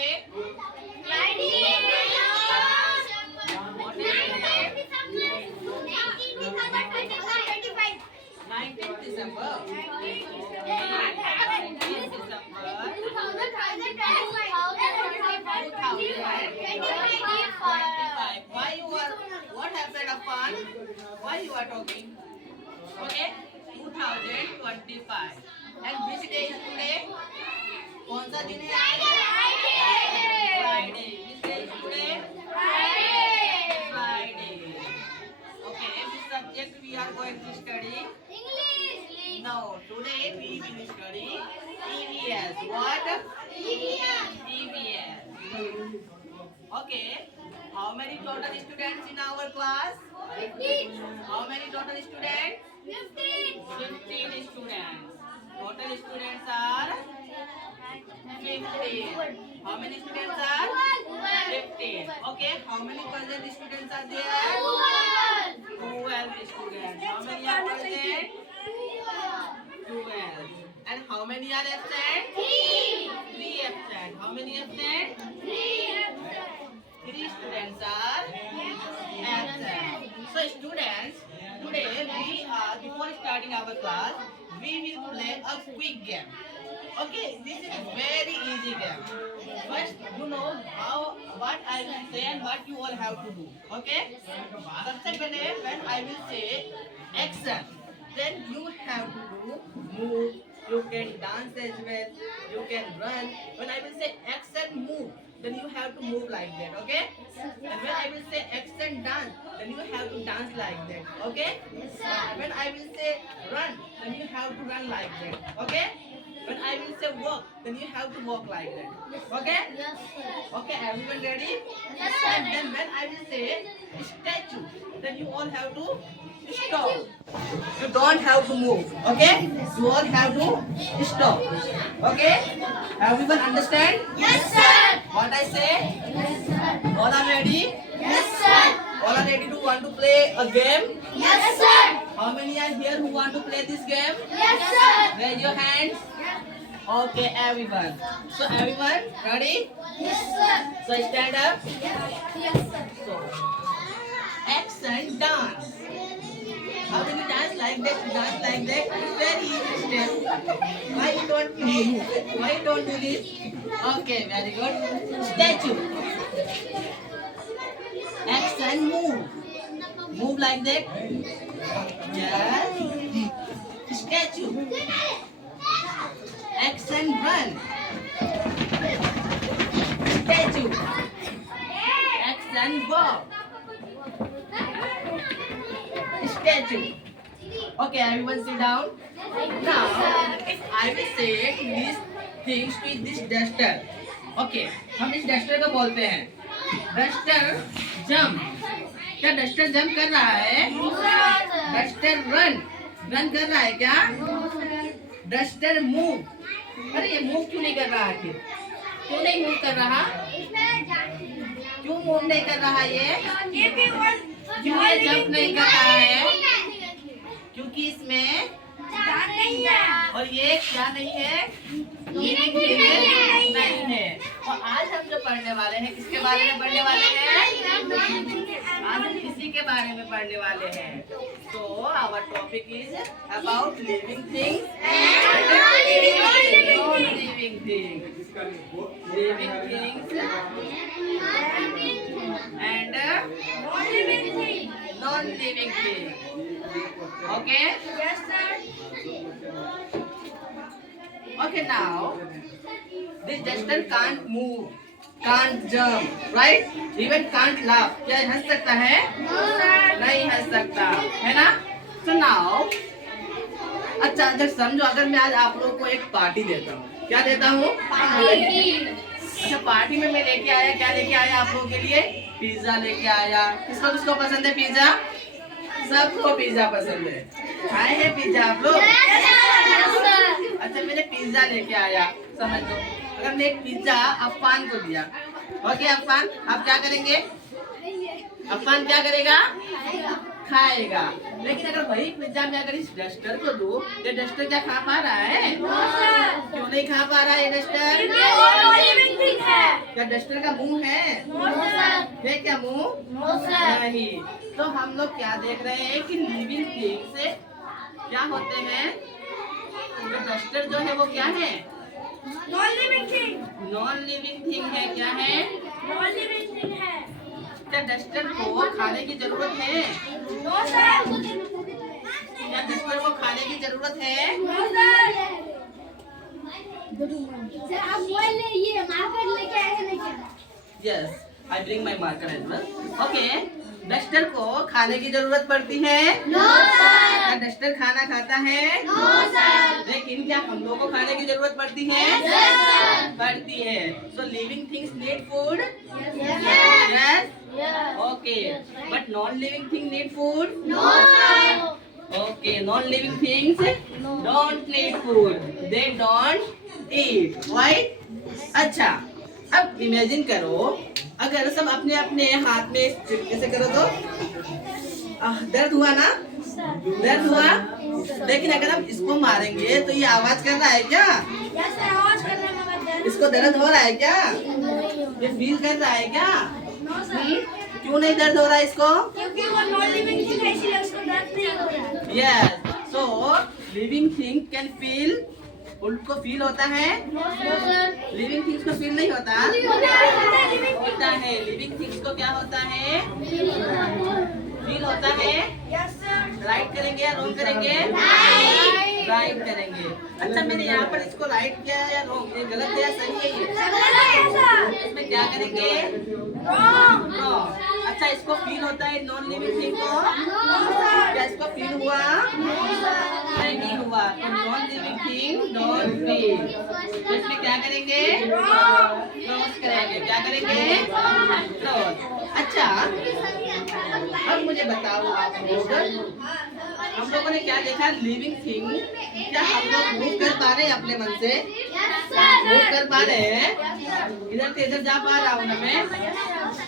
today? What is today? 19th December. 19th December 2025. What happened upon? Why you are talking? Okay, 2025. And which day is today? कौन सा दिन है? Friday. Which day is today? Friday. Okay, which subject we are going to study? No, today we will study EVS. What? EVS. Okay. How many total students in our class? 15. How many total students? 15. 15 students. Total students are 15. How many students are? 15. Okay. How many present students are there? 12 students. How many are present? 12. And how many are absent? 3 absent. How many absent? 3 students are absent. So students, today before starting our class, we will play a quick game. Okay, this is a very easy game. First, you know what I will say and what you all have to do. Okay? सबसे पहले when I will say action, then you have to do move. You can dance as well. You can run. When I will say action, move, then you have to move like that. Okay? And when I will say action, dance, then you have to dance like that. Okay? When I will say run, then you have to run like that. Okay? When I will say walk, then you have to walk like that. Okay? Okay, everyone ready? Yes, sir. And then when I will say statue, then you all have to stop. You don't have to move. Okay? You all have to stop. Okay? Everyone understand? Yes, sir. What I say? Yes, sir. All are ready? Yes, sir. All are ready to want to play a game? Yes, sir. How many are here who want to play this game? Yes, sir. Raise your hands. Okay, everyone. So everyone, ready? Yes, sir. So stand up. Yes, sir. So, action, dance. How do you dance like that? Dance like that. It's very easy step. Why you don't do this? Why you don't do this? Okay, very good. Statue. Action, move. Move like that. Yes. Statue. Action, run. Statue. Action, walk. Statue. Okay, everyone sit down. Now, if I will say these things with this duster. Okay, हम इस duster को बोलते हैं duster jump. क्या duster jump कर रहा है? Duster run कर रहा है क्या? Duster move. अरे ये मूव क्यों नहीं कर रहा है? फिर क्यों नहीं मूव कर रहा? क्यों मूव नहीं कर रहा ये? क्यों ये जंप नहीं कर रहा है? क्योंकि इसमें और ये क्या नहीं है? नहीं है. और आज हम जो पढ़ने वाले हैं किसके बारे में पढ़ने वाले हैं? आज हम इसी के बारे में पढ़ने वाले हैं. So our topic is about living things and non-living things. Living things and non-living things. Okay? Yes, sir. Okay, now this duster can't move, can't jump, right? Even can't laugh. क्या हंस सकता है? No, sir. नहीं हंस सकता है ना? So now, अच्छा अगर समझो अगर मैं आज आप लोगों को एक पार्टी देता हूँ. क्या देता हूँ? अच्छा पार्टी में मैं लेके आया. क्या लेके आया आप लोगों के लिए? पिज्जा लेके आया. किसको पसंद है पिज्जा? सबको पिज्जा पसंद है. खाए हैं पिज्जा आप लोग? अच्छा मैंने पिज्जा लेके आया. समझ लो अगर मैं एक पिज्जा अफान को दिया. ओके अफान आप क्या करेंगे? अफान क्या करेगा? खाएगा। लेकिन अगर वही पिज्जा में अगर इस डस्टर को दूं, ये डस्टर क्या खा पा रहा है? क्यों नहीं खा पा रहा है ये डस्टर? क्या डस्टर का मुंह है? है क्या मुंह? नहीं। तो हम लोग क्या देख रहे हैं कि लिविंग थिंग से क्या होते हैं? तो डस्टर जो है वो क्या है? नॉन लिविंग थिंग है। क्या है? क्या डस्टर को खाने की जरूरत है? क्या डस्टर को खाने की जरूरत है? Yes, I bring my marker as well. Okay, duster को खाने की जरूरत पड़ती है? क्या डस्टर खाना खाता है? लेकिन क्या हम लोग को खाने की जरूरत पड़ती है? पड़ती है। So living things need food? Yes. Okay, but non living thing need food? Okay, non living things don't need food, they don't eat, right? अच्छा, अब इमेजिन करो अगर सब अपने अपने हाथ में ऐसे करो तो दर्द हुआ ना? दर्द हुआ। लेकिन अगर हम इसको मारेंगे तो ये आवाज कर रहा है क्या? इसको दर्द हो रहा है क्या? ये फील कर रहा है क्या? क्यों नहीं दर्द हो रहा है इसको? क्योंकि वो नॉन लिविंग थिंग है, इसलिए उसको दर्द नहीं हो रहा। Yes, so living thing can feel, उनको फील होता है? लिविंग थिंग्स को फील नहीं होता? होता है। लिविंग थिंग्स को क्या होता है? फील होता है। राइट करेंगे या रॉन्ग करेंगे? राइट करेंगे। अच्छा, मैंने यहाँ पर इसको राइट किया या रॉन्ग? ये गलत है या सही है? ये इसमें क्या करेंगे? रॉन्ग। अच्छा, इसको फील होता है नॉन लिविंग थिंग को? क्या इसको फील हुआ? नहीं हुआ। तो non living thing don't feel. तो इसमें क्या करेंगे? क्रॉस करेंगे। क्या करेंगे? क्रॉस। अच्छा, अब मुझे बताओ आप लोग, हम लोगों ने क्या देखा? लिविंग थिंग क्या हम लोग मूव कर पा रहे हैं अपने मन से? मूव कर पा रहे हैं? इधर से इधर जा पा रहा हूँ ना मैं?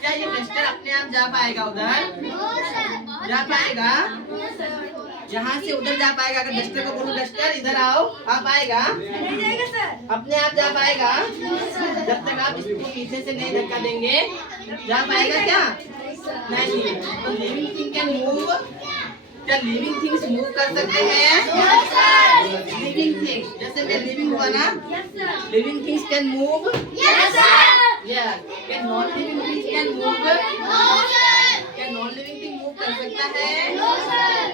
क्या ये डस्टर अपने आप जा पाएगा उधर? जा पाएगा? यहाँ से उधर जा पाएगा? अगर डस्टर को बोलूं डस्टर इधर आओ, आ पाएगा? अपने आप जा पाएगा? जब तक आप इसको पीछे से नहीं धक्का देंगे जा पाएगा क्या? नहीं। तो लिविंग थिंग कैन मूव? क्या लिविंग थिंग्स मूव कर सकते हैं? लिविंग थिंग्स, जैसे मैं लिविंग हुआ ना, living things can move? Yes. Can non living things can move? क्या नॉन लिविंग थिंग मूव कर सकता है?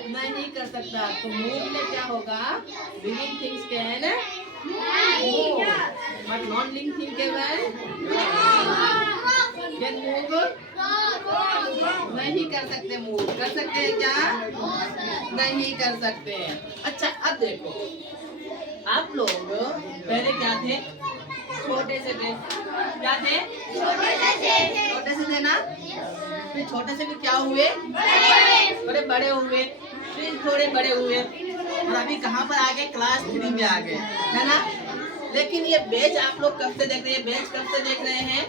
नहीं कर सकता। तो मूव में क्या होगा? Living things can move, but non living thing can move? नहीं कर सकते। मूव कर सकते हैं क्या? नहीं कर सकते हैं। अच्छा, अब देखो, आप लोग पहले क्या थे? छोटे से थे। क्या थे? छोटे से थे ना? फिर छोटे से भी क्या हुए? थोड़े बड़े हुए, फिर थोड़े बड़े हुए, और अभी कहाँ पर आ गए? क्लास 3 में आ गए, है ना? लेकिन ये बेंच आप लोग कब से देख रहे हैं? बेंच कब से देख रहे हैं?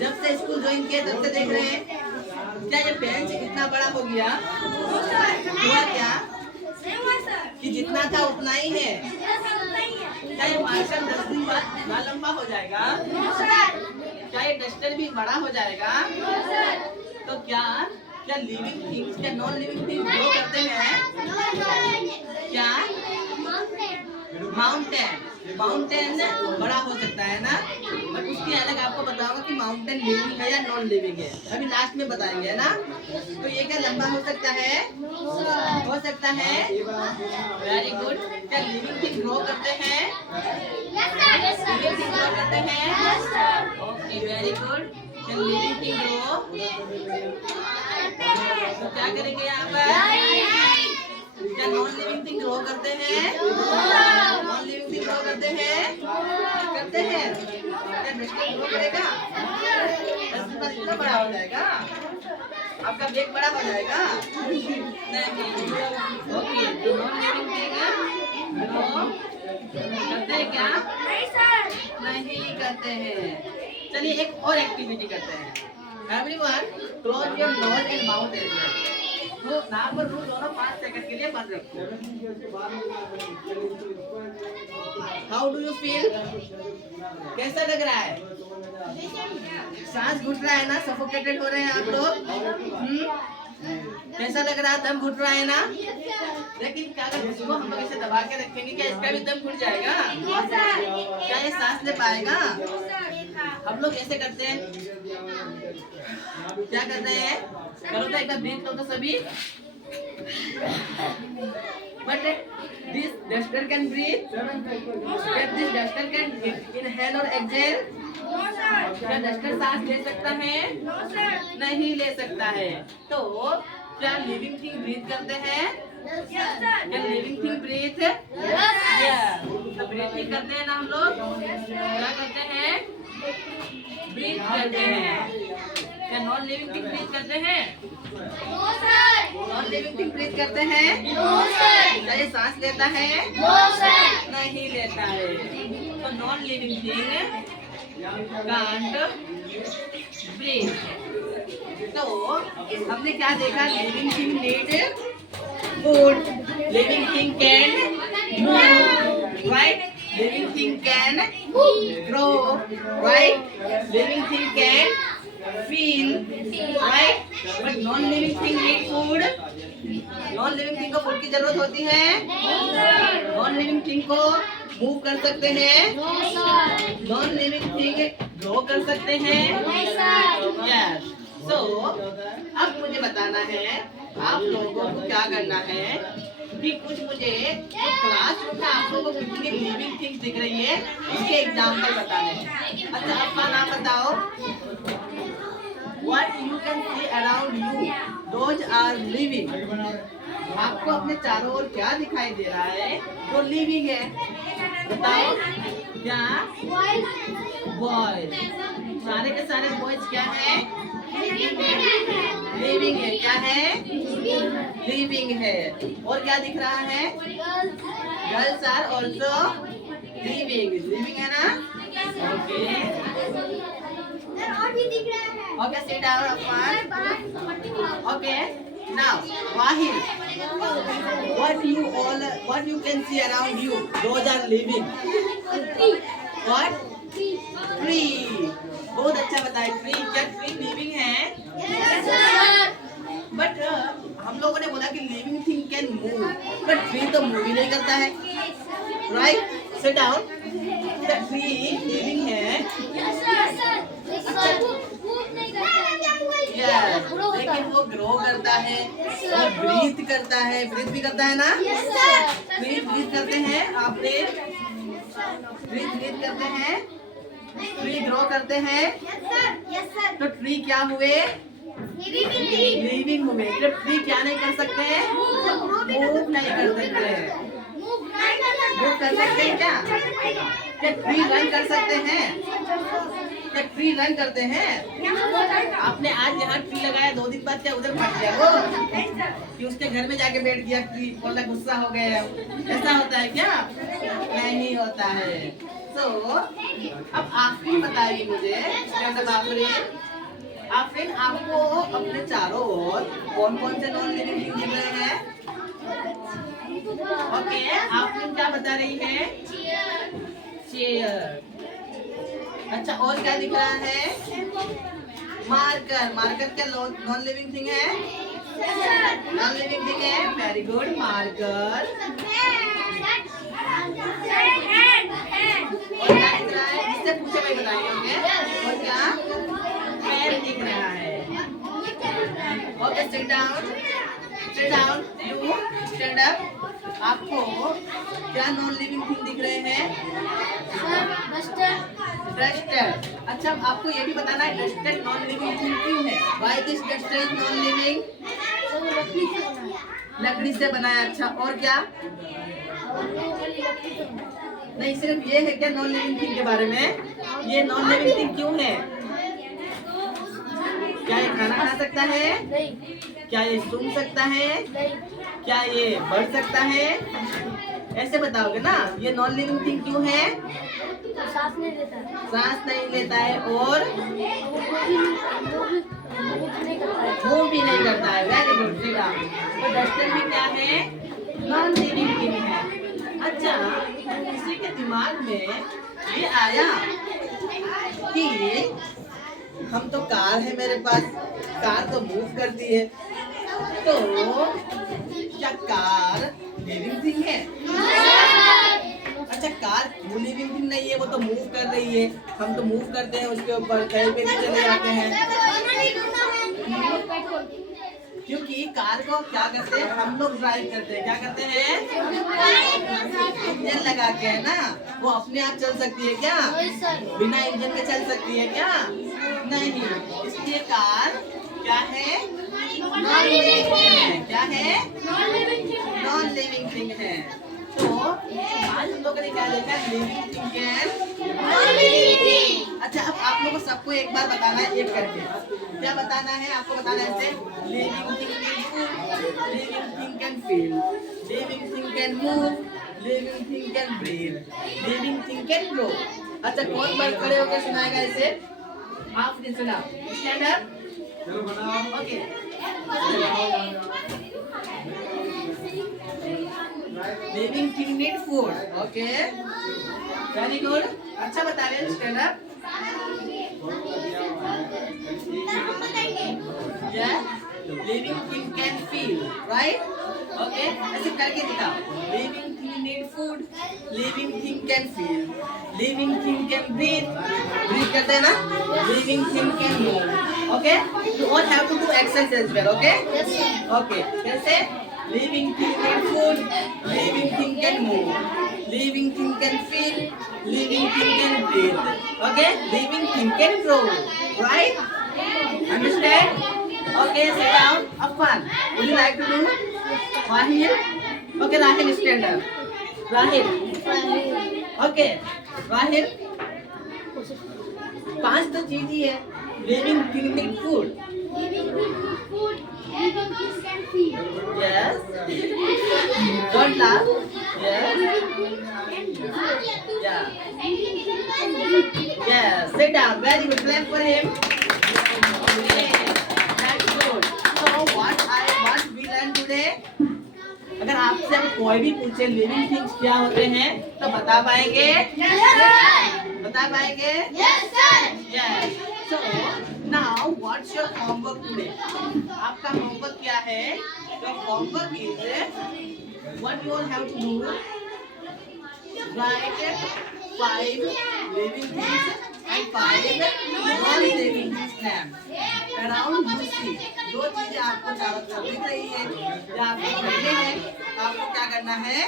जब से स्कूल ज्वाइन किया तब से देख रहे हैं। क्या ये बेंच इतना बड़ा हो गया? हुआ क्या कि जितना था उतना ही है? क्या ये मार्कर 10 दिन बाद इतना लंबा हो जाएगा? क्या ये डस्टर भी बड़ा हो जाएगा? तो क्या लिविंग थिंग्स, क्या नॉन लिविंग थिंग्स ग्रो करते हैं? क्या? माउंटेन बड़ा हो सकता है ना, बट उसकी अलग आपको बताऊंगा कि माउंटेन लिविंग है या नॉन लिविंग है, अभी लास्ट में बताएंगे, है ना? तो ये क्या लंबा हो सकता है? हो सकता है। Very good. क्या लिविंग थिंग ग्रो करते हैं? लिविंग थिंग ग्रो करते हैं? Okay, very good. क्या लिविंग थिंग ग्रो? तो क्या करेंगे यहाँ पर? क्या नॉन लिविंग थिंग ग्रो करते हैं? नॉन लिविंग थिंग ग्रो करते हैं? करते हैं। क्या डस्टर ग्रो करेगा? डस्टर का इतना बड़ा हो जाएगा? आपका बेग बड़ा हो जाएगा? नहीं। ओके, तो नॉन लिविंग थिंग ग्रो करते हैं क्या? नहीं करते हैं। चलिए एक और एक्टिविटी करते हैं। Everyone, close your nose and mouth as well. तो नाक और मुंह दोनों 5 सेकंड के लिए बंद रखो. How do you feel? कैसा लग रहा है? सांस घुट रहा है ना? सफोकेटेड हो रहे हैं आप लोग? कैसा लग रहा है? दम घुट रहा है ना? लेकिन क्या अगर इसको हम लोग इसे दबा के रखेंगे क्या इसका भी दम घुट जाएगा? क्या ये सांस ले पाएगा? हम लोग ऐसे करते हैं. क्या करते हैं? करो तो एक बार ब्रीथ करो तो सभी. But this duster can breathe. Can this duster can inhale or exhale? क्या डस्टर सांस ले सकता है? नहीं ले सकता है. तो क्या लिविंग थिंग ब्रीथ करते हैं? क्या लिविंग थिंग ब्रीथ? तो ब्रीथिंग करते हैं ना हम लोग. क्या करते हैं? ब्रीथ करते हैं. क्या नॉन लिविंग थिंग ब्रीथ करते हैं? नॉन लिविंग थिंग ब्रीथ करते हैं? क्या ये सांस लेता है? नहीं लेता है. तो non living thing can't breathe. तो हमने क्या देखा? Living thing need food. Living thing can move, right? Living thing can grow, right? Living thing can feel, right? But non-living thing need food. Non-living thing को food की जरूरत होती है? Non-living thing को मूव कर सकते हैं? Non-living thing ग्रो कर सकते हैं? Yes. So अब मुझे बताना है आप लोगों को क्या करना है कि कुछ मुझे क्लासरूम में आप लोगों को कितनी लिविंग थिंग्स दिख रही है इसके एग्जाम्पल बताने हैं. अच्छा आपका नाम बताओ. What you can see around you, those are living. आपको अपने चारों ओर क्या दिखाई दे रहा है जो लिविंग है? बताओ. क्या? बॉयज. सारे के सारे बॉयज क्या है? लिविंग है. क्या है? लिविंग है. और क्या दिख रहा है? Girls are also living. Living है ना? ओके. ओके सिट डाउन अपन. Okay now Wahid, what you can see around you, those are living. What? Tree. बहुत अच्छा बताया. ट्री. क्या ट्री लिविंग है? बट हम लोगों ने बोला कि living thing can move, but tree तो मूव ही नहीं करता है, right? Sit down. The tree living है. लेकिन वो ग्रो करता है, वो ब्रीथ करता है. ब्रीथ भी करता है ना? ब्रीथ करते हैं. आपने ब्रीथ करते हैं. ट्री ग्रो करते हैं. तो ट्री क्या हुए? लिविंग हुए. जब ट्री क्या नहीं कर सकते हैं? मूव नहीं कर सकते हैं. मूव कर सकते हैं क्या? क्या ट्री रन कर सकते हैं? क्या ट्री रन करते हैं? आपने आज यहाँ ट्री लगाया, 2 दिन बाद क्या उधर फट गया वो कि उसके घर में जाके बैठ गया ट्री, बोला गुस्सा हो गया? ऐसा होता है क्या? नहीं होता है. तो अब आफरीन बताएगी मुझे. आफरीन आपको अपने चारों ओर कौन कौन से नॉन लिविंग थिंग दिख रहे हैं? ओके आफरीन क्या बता रही है? चेयर. अच्छा और क्या दिख रहा है? मार्कर. मार्कर क्या नॉन लिविंग थिंग है? नॉन लिविंग थिंग है. Very good. मार्कर. और क्या दिख रहा है? इससे पूछे मैं बताएंगे. ओके और क्या? पेन दिख रहा है. Okay sit down. Sit down. You stand up. आपको क्या नॉन लिविंग थिंग दिख रहे हैं? डस्टर. अच्छा आपको ये भी बताना है डस्टर नॉन लिविंग थिंग क्यों है? Why this duster is non living? लकड़ी से बनाया. अच्छा और क्या? नहीं सिर्फ ये है क्या नॉन लिविंग थिंग के बारे में? ये नॉन लिविंग थिंग क्यों है? क्या ये खाना खा सकता है? क्या ये सूंघ सकता है? क्या ये बढ़ सकता है? ऐसे बताओगे ना. ये नॉन लिविंग थिंग क्यों है? सांस नहीं लेता है. और करता है। Very good, sit down. तो डस्टर में क्या है? नॉन लिविंग थिंग है। अच्छा, किसी के दिमाग में ये आया कि हम तो कार है मेरे पास, कार तो मूव करती है, तो क्या कार लिविंग थिंग है? अच्छा, कार क्यों लिविंग थिंग नहीं है? वो तो मूव कर रही है, हम तो मूव करते हैं उसके ऊपर, कहीं पे भी चले जाते हैं। क्योंकि कार को क्या करते हैं हम लोग ड्राइव करते हैं, क्या करते हैं? इंजन लगा के, है ना? वो अपने आप चल सकती है क्या? बिना इंजन के चल सकती है क्या? नहीं। इसलिए कार क्या है? नॉन लिविंग थिंग है। क्या है? नॉन लिविंग थिंग है। तो आज हम लोगों ने क्या देखा? Living thing can. अच्छा, अब आप लोगों को सबको एक बार बताना है, एक करके। क्या बताना है आपको? बताना है ऐसे, living thing can food, living thing can feel, living thing can move, living thing can breathe, living thing can grow. अच्छा, कौन बार खड़े होकर सुनाएगा इसे? आप सुना। Stand up. Okay. Living thing need food. Okay, very good. अच्छा बता रहे हैं। Stand up. Living thing can feel, right? Okay, ऐसे करके दिखाओ। Living thing need food, living thing can feel, living thing can breathe, breathe करते हैं ना? Living thing can move. Okay, you all have to do exercise as well. Okay, okay. कैसे? Living thing need food, living thing can move, living thing can feel, living thing can breathe, okay, living thing can grow, right? Understand? Okay, sit down. Afan, would you like to do? Rahil? Okay, Rahil, stand up. Rahil. Okay, Rahil. 5 तो चीज ही है। Living thing need food. Yes. Don't laugh. Yes. Yeah. Yes. Sit down. Very good. Clap for him. Okay. That's good. So what we learned today? अगर आपसे कोई भी पूछे living things क्या होते हैं तो बता पाएंगे? बता पाएंगे? Yes. So now what's your homework today? आपका होमवर्क क्या है? Your homework is what you all have to do. Write 5 living things and 5 non-living things names. Around you see. जो चीजें आपको चारों तरफ दिख रही है या आपको करने हैं, आपको क्या करना है?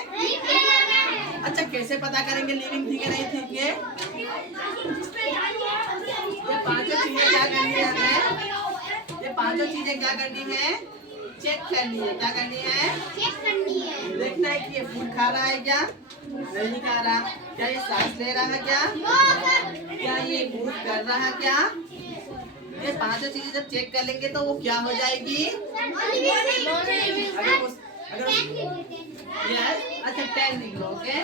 अच्छा, कैसे पता करेंगे लिविंग थिंग है नहीं थिंग है? ये पांचों चीजें क्या करनी है हमें? ये पांचों चीजें क्या करनी है? चेक करनी है। क्या करनी है? देखना है कि ये फूड खा रहा है क्या? नहीं खा रहा। क्या ये सांस ले रहा है क्या? क्या ये मूव कर रहा है क्या? ये पांचों चीजें जब चेक कर लेंगे तो वो क्या हो जाएगी? यस। अच्छा, 10 लिख लो। ओके,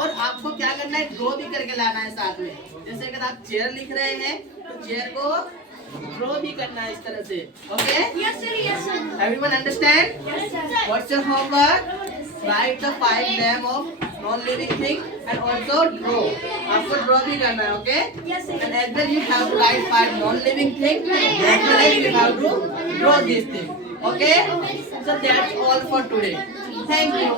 और आपको क्या करना है? ड्रॉ भी करके लाना है साथ में। जैसे अगर आप चेयर लिख रहे हैं तो चेयर को ड्रॉ भी करना है इस तरह से। Okay, everyone understand? What's your homework? Right the 5 name of non living thing and also draw. आपको ड्रॉ भी करना है। Okay, and as well you have to write 5 non living thing as well as you have to draw this thing. Okay, so that's all for today. Thank you.